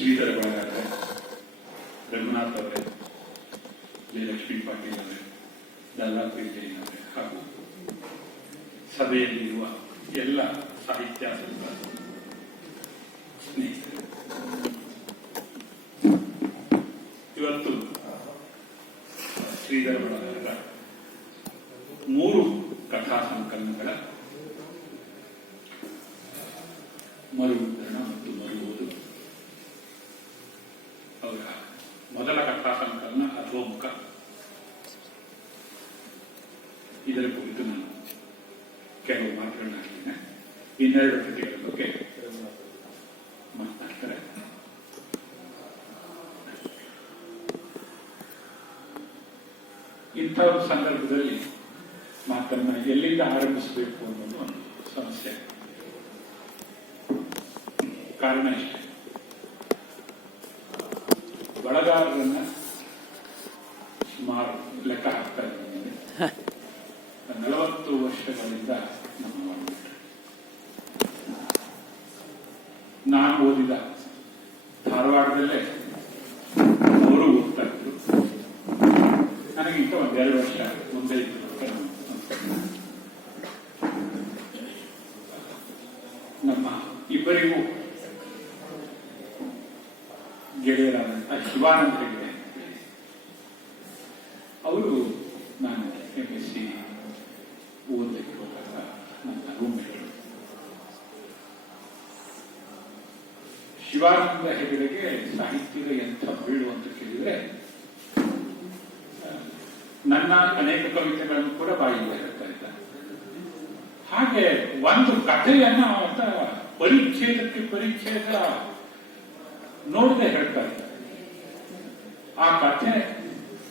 ಶ್ರೀಧರ ಬಳಗಾದ್ರೆ ರಘುನಾಥ್ ಅವರೇ ಜಯಲಕ್ಷ್ಮಿ ಪಾಟೀಲ್ ಅವರೇ ದಲ್ಲಾಪುರಿ ಜೈನ್ ಹಾಗೂ ಸಭೆಯಲ್ಲಿರುವ ಎಲ್ಲ ಸಾಹಿತ್ಯಾಸಕ್ತ ಸ್ನೇಹಿತರು ಇವತ್ತು ಶ್ರೀಧರ ಬಳಗಾರರ ಮೂರು ಕಥಾ ಸಂಕಲನಗಳ ಮರುಮುದ್ರಣ ಮತ್ತು ಮರು ಓದು ಅವರ ಮೊದಲ ಕಥಾ ಸಂಕಲನ ಅಧೋಮುಖ ಇದರ ಕುರಿತು ನಾನು ಕೆಲವು ಮಾತುಗಳನ್ನ ಹಾಕಿದ್ದೇನೆ ಇನ್ನೆರಡು ಕೃತಿಗಳ ಬಗ್ಗೆ ಮಾತನಾಡ್ತಾರೆ ಇಂಥ ಒಂದು ಸಂದರ್ಭದಲ್ಲಿ ಮಾತನ್ನ ಎಲ್ಲಿಂದ ಆರಂಭಿಸಬೇಕು ಅನ್ನೋದು ಒಂದು ಸಮಸ್ಯೆ. ಕಾರಣ ಇಷ್ಟೇ. ಬಳಗಾರರನ್ನ ಸುಮಾರು ಲೆಕ್ಕ ಹಾಕ್ತಾ ಇದ್ದೀನಿ. ನಲವತ್ತು ವರ್ಷಗಳಿಂದ ನಮ್ಮ ನಾನು ಓದಿದ ಧಾರವಾಡದಲ್ಲೇ ಅವರು ಓದ್ತಾ ಇದ್ರು ನನಗಿಂತ ಒಂದೆರಡು ವರ್ಷ ಮುಂದೆ ಇದ್ರು ಅಂತ ನಾನು ಅನ್ಕೊಂಡೆ. ನಮ್ಮ ಇಬ್ಬರಿಗೂ ಗೆಳೆಯರಾದಂತಹ ಶಿವಾನಂದ ಹೆಗಡೆ ಅವರು ನಾನು ಎಂ ಎಸ್ ಸಿ ಓದಲಿಕ್ಕೆ ಹೋದಾಗ ನನ್ನ ರೂಮ್ಮೇಟ್ರು ಶಿವಾನಂದ ಹೆಗಡೆಗೆ ಸಾಹಿತ್ಯದ ಎಂಥ ಬೀಳು ಅಂತ ಕೇಳಿದ್ರೆ ಆ, ನನ್ನ ಅನೇಕ ಕವಿತೆಗಳನ್ನು ಕೂಡ ಬಾಯಿಗೆ ಹೇಳ್ತಾ ಇದ್ದ ಹಾಗೆ ಒಂದು ಕಥೆಯನ್ನ ಅಂತ ಪರಿಚ್ಛೇದಕ್ಕೆ ಪರಿಚ್ಛೇದ ನೋಡದೆ ಹೇಳ್ತಾ ಇದ್ದ ಆ ಕಥೆ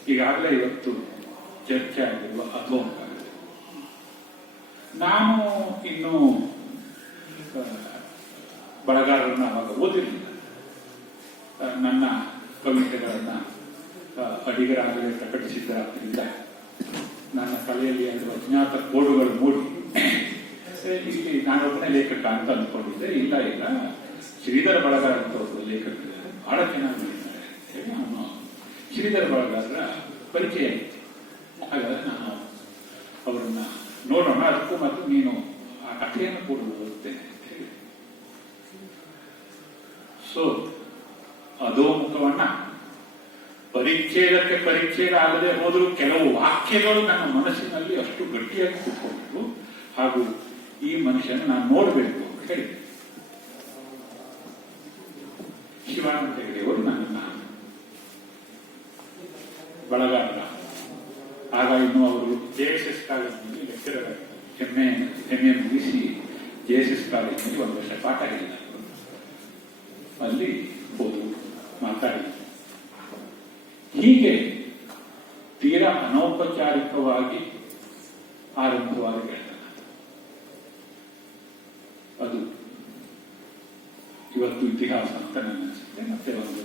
ಈಗಾಗಲೇ ಇವತ್ತು ಚರ್ಚೆ ಆಗಿರುವ ಅಧೋಮುಖ ನಾನು ಇನ್ನು ಬಳಗಾರರನ್ನ ಅವಾಗ ಓದಿರಲಿಲ್ಲ. ನನ್ನ ಕವಿತೆಗಳನ್ನ ಅಡಿಗರಾಗಲೇ ಪ್ರಕಟಿಸಿದ್ದರಿಂದ ನನ್ನ ಕಲೆಯಲ್ಲಿ ಅದು ಅಜ್ಞಾತ ಕೋಡುಗಳು ಮೂಡಿ. ಇಲ್ಲಿ ನಾನೊಬ್ಬನೇ ಲೇಖಕ ಅಂತ ಅಂದ್ಕೊಂಡಿದ್ದೆ. ಇಲ್ಲ ಇಲ್ಲ. ಶ್ರೀಧರ ಬಳಗಾರ ಅಂತ ಒಬ್ಬ ಲೇಖಕರಿದ್ದಾರೆ ಬಹಳ ಚೆನ್ನಾಗಿ ಬರೀತಾರೆ ಹೇಳಿ ಅವನು ಶ್ರೀಧರ ಬಳಗಾರರ ಪರಿಚಯ. ಹಾಗಾದ್ರೆ ನಾನು ಅವರನ್ನ ನೋಡೋಣ. ಅದಕ್ಕೂ ಮತ್ತು ನೀನು ಆ ಕಥೆಯನ್ನು ಕೂಡ ಓದುತ್ತೇನೆ ಸೊ ಅಧೋಮುಖವನ್ನ ಪರಿಚ್ಛೇದಕ್ಕೆ ಪರಿಚ್ಛೇದ ಆಗದೆ ಹೋದರೂ ಕೆಲವು ವಾಕ್ಯಗಳು ನನ್ನ ಮನಸ್ಸಿನಲ್ಲಿ ಅಷ್ಟು ಗಟ್ಟಿಯಾಗಿ ಕೂತ್ಕೊಂಡಿದ್ವು. ಹಾಗೂ ಈ ಮನುಷ್ಯನ ನಾನು ನೋಡಬೇಕು ಅಂತ ಹೇಳಿದೆ ಶಿವಾನಂದ ಹೆಗಡೆಯವರು ನನ್ನ ಬಳಗಾರ ಆಗ ಇನ್ನು ಅವರು ಜೆ ಎಸ್ ಎಸ್ ಕಾಲೇಜಿನಲ್ಲಿ ಲೆಕ್ಚರರ್ ಎಂ ಎ ಮುಗಿಸಿ ಜೆ ಎಸ್ ಎಸ್ ಕಾಲೇಜಿನಲ್ಲಿ ಒಂದು ವರ್ಷ ಪಾಠ ಹೇಳಿದ್ದಾರೆ. ಅಲ್ಲಿ ಹೋದರು ಮಾತಾಡಿ. ಹೀಗೆ ತೀರಾ ಅನೌಪಚಾರಿಕವಾಗಿ ಆರಂಭವಾದ ಗೆಳೆತನ ಅದು ಇವತ್ತು ಇತಿಹಾಸ ಅಂತ ಅನಿಸುತ್ತೆ. ಮತ್ತೆ ಒಂದು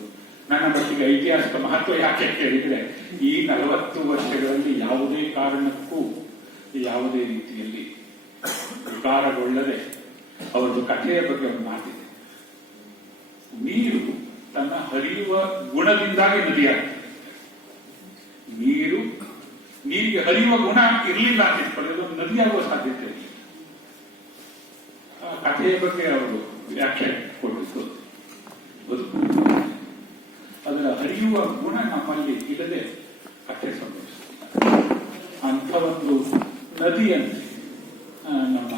ನನ್ನ ಮಟ್ಟಿಗೆ ಐತಿಹಾಸಿಕ ಮಹತ್ವ ಯಾಕೆ ಕೇಳಿದ್ರೆ ಈ ನಲವತ್ತು ವರ್ಷಗಳಲ್ಲಿ ಯಾವುದೇ ಕಾರಣಕ್ಕೂ, ಯಾವುದೇ ರೀತಿಯಲ್ಲಿ ವಿಕಾರಗೊಳ್ಳದೆ ಅವರದ್ದು ಕಥೆಯ ಬಗ್ಗೆ ಒಂದು ಮಾತಿದೆ. ನೀರು ತನ್ನ ಹರಿಯುವ ಗುಣದಿಂದಾಗಿ ನದಿಯಾಗಿದೆ ನೀರಿಗೆ ಹರಿಯುವ ಗುಣ ಇರಲಿಲ್ಲ ಅಂತ ಇಟ್ಕೊಳ್ಳಿ ಅದು ನದಿಯಾಗುವ ಸಾಧ್ಯತೆ ಕಥೆಯ ಬಗ್ಗೆ ಅವರು ವ್ಯಾಖ್ಯಾನ ಕೊಟ್ಟಿದ್ದು. ಅದರ ಹರಿಯುವ ಗುಣ ನಮ್ಮಲ್ಲಿ ಇಲ್ಲದೆ ಕಥೆ ಸಂಭವಿಸುತ್ತದೆ. ಅಂಥ ಒಂದು ನದಿಯಂತೆ ನಮ್ಮ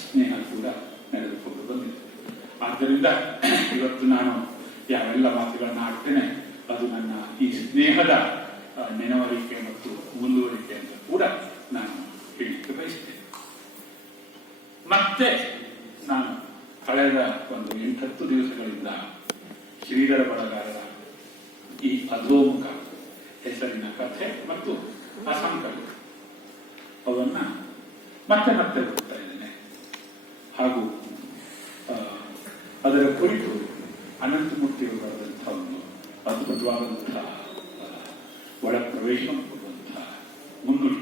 ಸ್ನೇಹ ಕೂಡ ನಡೆದುಕೊಂಡು ಬಂದಿದೆ. ಆದ್ದರಿಂದ ಇವತ್ತು ನಾನು ಯಾವೆಲ್ಲ ಮಾತುಗಳನ್ನ ಆಡ್ತೇನೆ ಅದು ನನ್ನ ಈ ಸ್ನೇಹದ ನೆನವರಿಕೆ ಮತ್ತು ಮುಂದುವರಿಕೆ ಅಂತ ಕೂಡ ನಾನು ಹೇಳಲಿಕ್ಕೆ ಬಯಸ್ತೇನೆ ಮತ್ತೆ ನಾನು ಕಳೆದ ಒಂದು ಎಂಟತ್ತು ದಿವಸಗಳಿಂದ ಶ್ರೀಧರ ಬಡಗಾರರ ಈ ಅಧೋಮುಖ ಹೆಸರಿನ ಕಥೆ ಮತ್ತು ಅಸಂಕಲ್ಪ ಅವನ್ನ ಮತ್ತೆ ಮತ್ತೆ ಓದ್ತಾ ಇದ್ದೇನೆ ಹಾಗೂ ಆ, ಅದರ ಕುರಿತು ಅನಂತಮೂರ್ತಿಯವರು ಬರೆದಂತಹ ಒಂದು ಅದ್ಭುತವಾದಂತಹ ಆ, ಒಳ ಪ್ರವೇಶ ಕೊಡುವಂತಹ ಮುನ್ನುಡಿ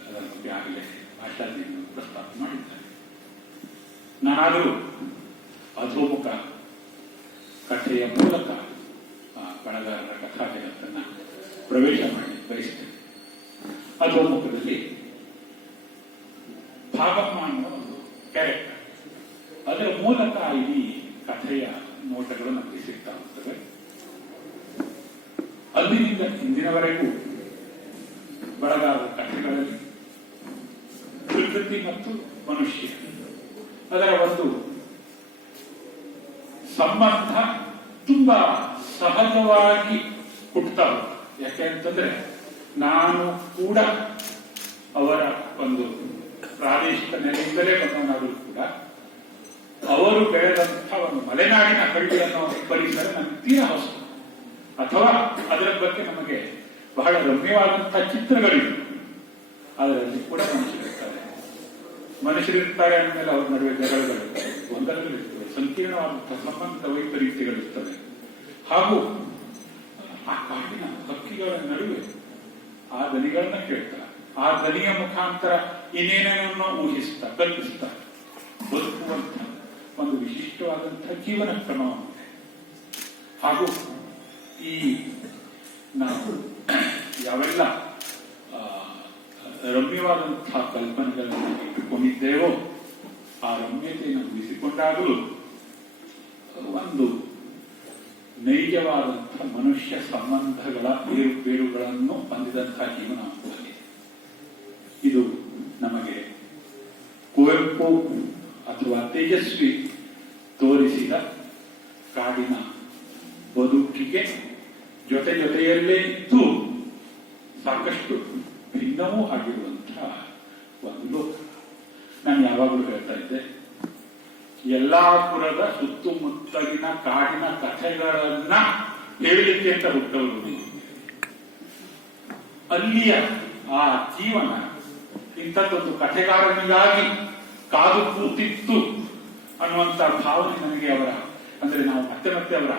ಅದರ ಬಗ್ಗೆ ಆಗಲೇ ಆಚಾರ್ಯರು ಪ್ರಸ್ತಾಪ ಮಾಡಿದ್ದಾರೆ ನಾನಾದರೂ ಅಧೋಮುಖ ಕಥೆಯ ಮೂಲಕ ಆ, ಬಣಗಾರರ ಕಥಾ ಜಗತ್ತನ್ನ ಪ್ರವೇಶ ಮಾಡಿ ಬಯಸ್ತೇನೆ ಅಧೋಮುಖದಲ್ಲಿ ಭಾಗಮ್ಮ ಅನ್ನೋ ಒಂದು ಕ್ಯಾರೆಕ್ಟರ್ ಅದರ ಮೂಲಕ ಇಡೀ ಕಥೆಯ ನೋಟಗಳು ನಮಗೆ ಸಿಗ್ತಾ ಹೋಗ್ತವೆ ಅಲ್ಲಿನಿಂದ ಇಂದಿನವರೆಗೂ ಬಳಗಾದ ಕಥೆಗಳಲ್ಲಿ ಪ್ರಕೃತಿ ಮತ್ತು ಮನುಷ್ಯ ಅದರ ಒಂದು ಸಂಬಂಧ ತುಂಬಾ ಸಹಜವಾಗಿ ಹುಟ್ಟುತ್ತಾ ಯಾಕೆ ಅಂತಂದ್ರೆ ನಾನು ಕೂಡ ಅವರ ಒಂದು ಪ್ರಾದೇಶಿಕ ನೆಲೆಯಿಂದಲೇ ಬಂದವನಾದರೂ ಕೂಡ ಅವರು ಬೆಳೆದಂತಹ ಒಂದು ಮಲೆನಾಡಿನ ಹಳ್ಳಿ ಅನ್ನೋ ಪರಿಸರ ನಮಗೆ ತೀರಾ ಹೊಸ ಅಥವಾ ಅದರ ಬಗ್ಗೆ ನಮಗೆ ಬಹಳ ರಮ್ಯವಾದಂತಹ ಚಿತ್ರಗಳಿವೆ. ಅದರಲ್ಲಿ ಕೂಡ ಮನುಷ್ಯರಿರ್ತಾರೆ ಮನುಷ್ಯರಿರ್ತಾರೆ ಅಂದಮೇಲೆ ಅವ್ರ ನಡುವೆ ಜಗಳಗಳಿರ್ತವೆ ಗೊಂದಲಗಳಿರ್ತವೆ ಸಂಕೀರ್ಣವಾದಂತಹ ಸಂಬಂಧ ವೈಪರೀತ್ಯಗಳಿರ್ತವೆ ಹಾಗೂ, ಆ ಕಾಡಿನ ಹಕ್ಕಿಗಳ ನಡುವೆ ಆ ದನಿಗಳನ್ನ ಕೇಳ್ತಾರೆ. ಆ ದನಿಯ ಮುಖಾಂತರ ಇನ್ನೇನೇನನ್ನು ಊಹಿಸ್ತಾ, ಕಲ್ಪಿಸ್ತಾ ಬದುಕುವಂತ ಒಂದು ವಿಶಿಷ್ಟವಾದಂತಹ ಜೀವನ ಕ್ರಮವಾಗಿದೆ. ಹಾಗೂ ಈ ನಾವು ಯಾವೆಲ್ಲ ರಮ್ಯವಾದಂತಹ ಕಲ್ಪನೆಗಳನ್ನು ಇಟ್ಟುಕೊಂಡಿದ್ದೇವೋ, ಆ ರಮ್ಯತೆಯನ್ನು ಉಳಿಸಿಕೊಂಡಾಗಲೂ ಒಂದು ನೈಜವಾದಂತಹ ಮನುಷ್ಯ ಸಂಬಂಧಗಳ ಬೇರುಬೇರುಗಳನ್ನು ಹೊಂದಿದಂತಹ ಜೀವನ ಇದು ನಮಗೆ ಕುವೆಂಪು ಅಥವಾ ತೇಜಸ್ವಿ ತೋರಿಸಿದ ಕಾಡಿನ ಬದುಕಿಗೆ ಜೊತೆ ಜೊತೆಯಲ್ಲೇ ಇದ್ದು ಸಾಕಷ್ಟು ಭಿನ್ನವೂ ಆಗಿರುವಂತಹ ಒಂದು ನಾನು ಯಾವಾಗಲೂ ಹೇಳ್ತಾ ಇದ್ದೆ ಯಲ್ಲಾಪುರದ ಸುತ್ತಮುತ್ತಲಿನ ಕಾಡಿನ ಕಥೆಗಳನ್ನ ಹೇಳಲಿಕ್ಕೆ ಅಂತ ಹುಟ್ಟವರು ಅಲ್ಲಿಯ ಆ ಜೀವನ, ಇಂಥದ್ದೊಂದು ಕಥೆಗಾರನಿಗಾಗಿ ಕಾದು ಕೂತಿತ್ತು ಅನ್ನುವಂತ ಭಾವನೆ ನನಗೆ ಅವರ, ಅಂದ್ರೆ ನಾವು ಮತ್ತೆ ಮತ್ತೆ ಅವರ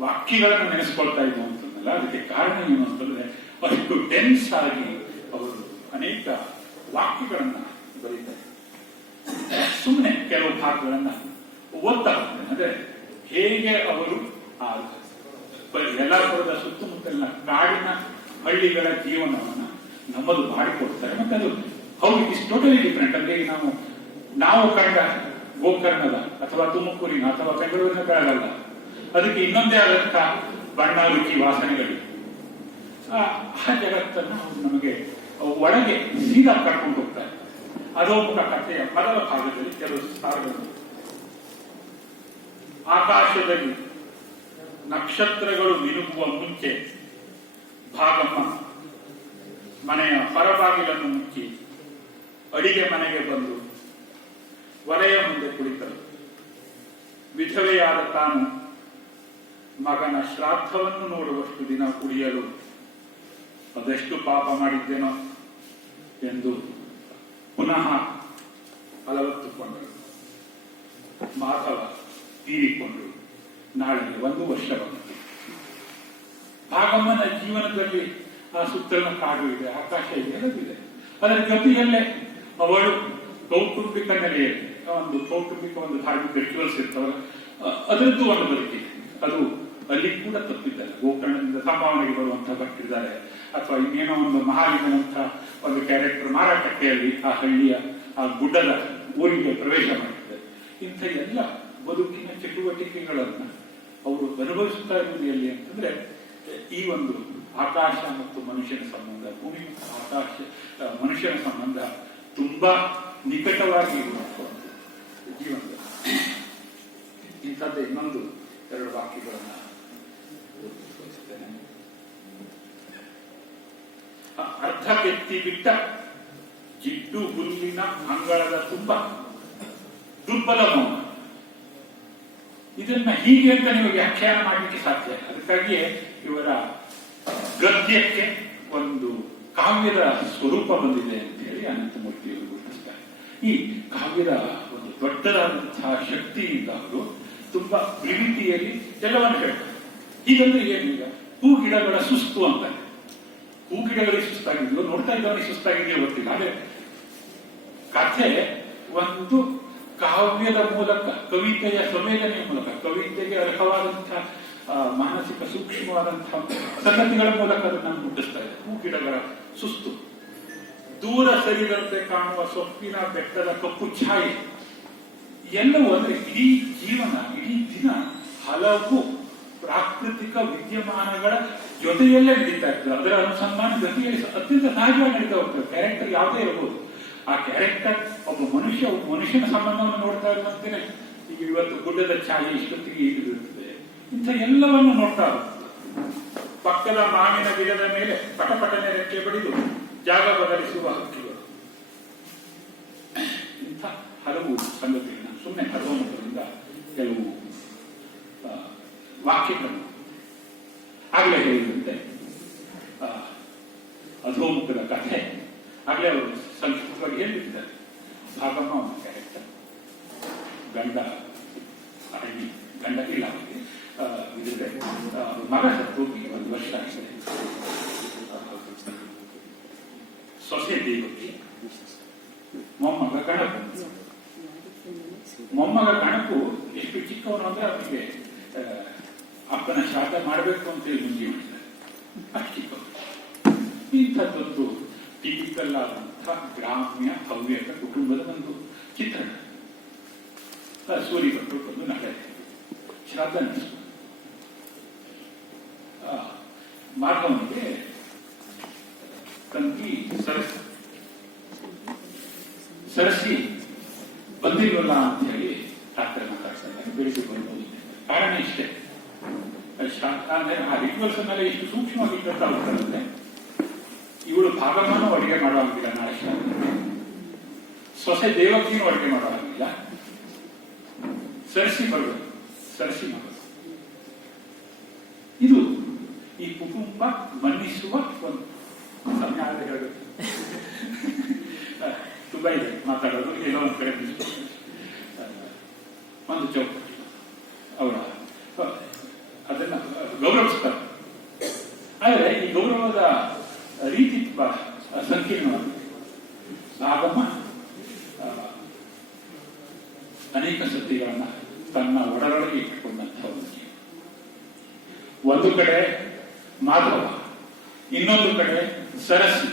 ವಾಕ್ಯಗಳನ್ನು ನೆನೆಸ್ಕೊಳ್ತಾ ಅಂತಂದಲ್ಲ. ಅದಕ್ಕೆ ಕಾರಣ ಏನು ಅಂತಂದ್ರೆ ಅಷ್ಟು ಡೆನ್ಸ್ ಆಗಿ ಅವರು ಅನೇಕ ವಾಕ್ಯಗಳನ್ನ ಬರೀತಾರೆ. ಸುಮ್ಮನೆ ಕೆಲವು ಭಾಗಗಳನ್ನ ಓದ್ತಾ ಹೋಗ್ತೇನೆ. ಅಂದ್ರೆ ಹೇಗೆ ಅವರು ಆ ಯಲ್ಲಾಪುರದ ಸುತ್ತಮುತ್ತಲಿನ ಕಾಡಿನ ಹಳ್ಳಿಗಳ ಜೀವನವನ್ನ ನಮ್ಮದು ಮಾಡಿಕೊಡ್ತಾರೆ. ಮತ್ತೆ ಅದು ಹೌದು ಇಸ್ ಟೋಟಲಿ ಡಿಫ್ರೆಂಟ್. ಅಂದ್ರೆ ನಾವು ನಾವು ಕಂಡ ಗೋಕರ್ಣದ ಅಥವಾ ತುಮಕೂರಿನ ಅಥವಾ ಬೆಂಗಳೂರಿನ ಬೆಳಗಲ್ಲ ಅದಕ್ಕೆ ಇನ್ನೊಂದೇ ಆದಂತ ಬಣ್ಣ, ರುಚಿ, ವಾಸನೆಗಳು. ಆ ಜಗತ್ತನ್ನು ನಮಗೆ, ಒಳಗೆ ಸೀದಾ ಕರ್ಕೊಂಡು ಹೋಗ್ತಾರೆ. ಅದೊಬ್ಬ ಕಥೆಯ ಮೊದಲ ಭಾಗದಲ್ಲಿ ಕೆಲವು ಸ್ಥಾನಗಳು ಆಕಾಶದಲ್ಲಿ ನಕ್ಷತ್ರಗಳು ಮಿನುಗುವ ಮುಂಚೆ ಭಾಗಮ್ಮ ಮನೆಯ ಹೊರಬಾಗಿಲನ್ನು ಮುಚ್ಚಿ ಅಡಿಗೆ ಮನೆಗೆ ಬಂದು ಒಲೆಯ ಮುಂದೆ ಕುಳಿತರು ವಿಧವೆಯಾದ ತಾನು ಮಗನ ಶ್ರಾದ್ದವನ್ನು ನೋಡುವಷ್ಟು ದಿನ ಕುಡಿಯಲು ಅದೆಷ್ಟು ಪಾಪ ಮಾಡಿದ್ದೇನೋ ಎಂದು ಪುನಃ ಅಲವತ್ತುಕೊಂಡರು ಮಾಧವ ತೀರಿಕೊಂಡು ನಾಳೆ ಒಂದು ವರ್ಷ ಬಂತು ಭಾಗಮ್ಮನ ಜೀವನದಲ್ಲಿ ಆ ಸುತ್ತಲಿನ ಕಾಡು ಇದೆ, ಆಕಾಶ ಇದೆ ಎಲ್ಲದಿದೆ ಅದರ ಜೊತೆಯಲ್ಲೇ ಅವಳು ಕೌಟುಂಬಿಕ ನೆಲೆಯಲ್ಲಿ ಒಂದು ಕೌಟುಂಬಿಕ ಒಂದು ಧಾರ್ಮಿಕ ರಿಚುವಲ್ಸ್ ಇರ್ತವಲ್ಲ ಅದರದ್ದು ಒಂದು ಬದುಕಿದೆ. ಅದು ಅಲ್ಲಿ ಕೂಡ ತಪ್ಪಿದ್ದಾರೆ ಗೋಕರ್ಣದಿಂದ ಸಂಭಾವನೆಗೆ ಬರುವಂತಹ ಬಟ್ಟಿದ್ದಾರೆ ಅಥವಾ ಇನ್ನೇನೋ ಒಂದು ಮಹಾಲಿಂಗನಂತ ಒಂದು ಕ್ಯಾರೆಕ್ಟರ್ ಮಾರಾಟಕ್ಕೆಯಲ್ಲಿ ಆ ಹಳ್ಳಿಯ ಆ ಗುಡ್ಡದ ಊರಿಗೆ ಪ್ರವೇಶ ಮಾಡಿದ್ದಾರೆ. ಇಂಥ ಎಲ್ಲ ಬದುಕಿನ ಚಟುವಟಿಕೆಗಳನ್ನು ಅವರು ಅನುಭವಿಸ್ತಾ ಇರುವುದು ಅಂತಂದ್ರೆ, ಈ ಒಂದು ಆಕಾಶ ಮತ್ತು ಮನುಷ್ಯನ ಸಂಬಂಧ, ಭೂಮಿ ಮತ್ತು ಆಕಾಶ ಮನುಷ್ಯನ ಸಂಬಂಧ ತುಂಬಾ ನಿಕಟವಾಗಿ ಇರುವಂತಹ ಜೀವನದ ಇಂಥದ್ದೇ ಇನ್ನೊಂದು ಎರಡು ವಾಕ್ಯಗಳನ್ನ ಕೆತ್ತಿ ಬಿಟ್ಟ ಜಿಡ್ಡು ಹುಲ್ಲಿನ ಅಂಗಳದ ತುಂಬ, ದುರ್ಬಲ ಮೌನ ಇದನ್ನ ಹೀಗೆ ಅಂತ ನೀವು ವ್ಯಾಖ್ಯಾನ ಮಾಡಲಿಕ್ಕೆ ಸಾಧ್ಯ. ಅದಕ್ಕಾಗಿಯೇ ಇವರ ಗದ್ಯಕ್ಕೆ ಒಂದು ಕಾವ್ಯದ ಸ್ವರೂಪ ಬಂದಿದೆ ಅಂತ ಹೇಳಿ ಅನಂತಮೂರ್ತಿಯವರು ಗುರುತಿಸ್ತಾರೆ ಈ ಕಾವ್ಯದ ಒಂದು ದೊಡ್ಡದಾದಂತಹ ಶಕ್ತಿಯಿಂದ ಅವರು ತುಂಬಾ ಪ್ರೀತಿಯಲ್ಲಿ ಎಲ್ಲವನ್ನು ಹೇಳ್ತಾರೆ. ಹೀಗಂದ್ರೆ ಏನಿಲ್ಲ? ಹೂ ಗಿಡಗಳ ಸುಸ್ತು ಅಂತಾರೆ ಹೂ ಗಿಡಗಳಿಗೆ ಸುಸ್ತಾಗಿದೆಯೋ ನೋಡ್ತಾ ಇದ್ದವನಿಗೆ ಸುಸ್ತಾಗಿದೆಯೋ ಗೊತ್ತಿಲ್ಲ. ಅದೇ ಕಥೆ ಒಂದು ಕಾವ್ಯದ ಮೂಲಕ, ಕವಿತೆಯ ಸಂವೇದನೆಯ ಮೂಲಕ, ಕವಿತೆಗೆ ಅರ್ಹವಾದಂತಹ ಮಾನಸಿಕ ಸೂಕ್ಷ್ಮವಾದಂತಹ ಸಂಗತಿಗಳ ಮೂಲಕ ಅದನ್ನು ಮುಟ್ಟಿಸ್ತಾ ಇದೆ ಹೂ ಗಿಡಗಳ ಸುಸ್ತು. ದೂರ ಸರಿದಂತೆ ಕಾಣುವ ಸೊಪ್ಪಿನ ಬೆಟ್ಟದ ಕಪ್ಪು ಛಾಯೆ. ಎಲ್ಲವೂ ಅಂದ್ರೆ ಇಡೀ ಜೀವನ, ಇಡೀ ದಿನ ಹಲವು ಪ್ರಾಕೃತಿಕ ವಿದ್ಯಮಾನಗಳ ಜೊತೆಯಲ್ಲೇ ನಡೀತಾ ಇರ್ತದೆ. ಅದರ ಅನುಸಂಧಾನ ಜೊತೆಯಲ್ಲಿ ಅತ್ಯಂತ ಸಹಜವಾಗಿ ನಡೀತಾ ಹೋಗ್ತದೆ. ಕ್ಯಾರೆಕ್ಟರ್ ಯಾವುದೇ ಇರಬಹುದು ಆ ಕ್ಯಾರೆಕ್ಟರ್ ಒಬ್ಬ ಮನುಷ್ಯ ಒಬ್ಬ ಮನುಷ್ಯನ ಸಂಬಂಧವನ್ನು ನೋಡ್ತಾ ಇರುವಂತೇನೆ ಈಗ ಇವತ್ತು ಗುಡ್ಡದ ಛಾಯೆ ಇಷ್ಟೊತ್ತಿಗೆ ಹೀಗಿರುತ್ತದೆ ಇಂಥ ಎಲ್ಲವನ್ನು ನೋಡ್ತಾ ಪಕ್ಕದ ಮಾವಿನ ಗಿಡದ ಮೇಲೆ ಪಟಪಟನೆ ರೆಕ್ಕೆ ಬಡಿದು ಜಾಗ ಬದಲಿಸುವ ಹಕ್ಕಿಗಳು. ಇಂಥ ಹಲವು ಸಂಗತಿಗಳನ್ನ ಸುಮ್ಮನೆ ಹಲವು ಕೆಲವು ವಾಕ್ಯಗಳನ್ನು ವಾಕ್ಯಗಳು ಆಗಲೇ ಹೇಳಿದಂತೆ. ಅಧೋಮುಖದ ಕಥೆ. ಆಗಲೇ ಅವರು ಸಂಸ್ಕೃತವಾಗಿ ಹೇಳಿದ್ದಾರೆ ಭಾಗಮ್ಮ ಒಂದು ಕ್ಯಾರೆಕ್ಟರ್ ಗಂಡ, ಅರಣ್ಯ, ಗಂಡ ಇಲ್ಲ ಅವರಿಗೆ. ಇದ್ರೆ ಮಗ ಹೋಗಿ ಒಂದು ವರ್ಷ ಆಗಿದೆ. ಸೊಸೆ ದೇವಕ್ಕೆ ಮೊಮ್ಮಗ ಕಣಕು. ಮೊಮ್ಮಗ ಕಣಕು ಎಷ್ಟು ಚಿಕ್ಕವನು ಅಂದ್ರೆ ಅವನಿಗೆ ಅಪ್ಪನ ಶಾಪ ಮಾಡಬೇಕು ಅಂತ ಹೇಳಿ ಮುಂದೆ ಚಿಕ್ಕವನು ಇಂಥದ್ದೊಂದು ಟಿಪಿಕಲ್ ಆದಂತಹ ಗ್ರಾಮ್ಯ ಹವ್ಯಕ ಕುಟುಂಬದ ಒಂದು ಚಿತ್ರಣ. ಸೂರಿ ಭಟ್ರು ಬಂದು ನಡೆ ಶ್ರಾದ್ದ ನಡೆಸಿದ್ರು ಆ, ಮಾಧವನಿಗೆ ತಂಗಿ ಸರಸ್ ಸರಸಿ ಬಂದಿಲ್ವಲ್ಲ ಅಂತ ಹೇಳಿ ಡಾಕ್ಟರ್ ಮಾತಾಡ್ತಾರೆ ಬೆಳೆಸಿ ಬರ್ಬೋದು ಕಾರಣ ಇಷ್ಟೇ. ಅಂದ್ರೆ ಆ ರಿಚುವಲ್ಸ್ ಮೇಲೆ ಎಷ್ಟು ಸೂಕ್ಷ್ಮವಾಗಿ ಇಟ್ಕೊಳ್ತಾ ಹೋಗ್ತಾರಂದ್ರೆ ಇವಳು ಭಾಗವನ್ನು ಅಡುಗೆ ಮಾಡುವಂಗಿಲ್ಲ ನಾಶ. ಸೊಸೆ ದೇವಕಿನೂ ಅಡುಗೆ ಮಾಡುವಂಗಿಲ್ಲ ಸರಸಿ ಬರಬೇಕು ಸರಸಿ ಮಗಳು ಇದು ಈ ಕುಟುಂಬ ಮನ್ನಿಸುವ ಒಂದು ಸಮಯ ಹೇಳಬೇಕು ತುಂಬಾ ಇದೆ ಮಾತಾಡೋದು, ಏನೋ ಒಂದು ಕಡೆ. ಒಂದು ಚೌಕಟ್ಟು ಅವರ ಆ, ಅದನ್ನ ಗೌರವಿಸ್ತಾರೆ ಆದರೆ ಈ ಗೌರವದ ರೀತಿ ತುಂಬಾ ಸಂಕೀರ್ಣವಾಗಿದೆ ಭಾಗಮ್ಮ ಆ, ಅನೇಕ ಸತ್ಯಗಳನ್ನ ತನ್ನ ಒಡರೊಳಗೆ ಇಟ್ಟುಕೊಂಡಂತಹ ಒಂದು ಜೀವ. ಒಂದು ಕಡೆ ಮಾಧವ ಇನ್ನೊಂದು ಕಡೆ ಸರಸಿ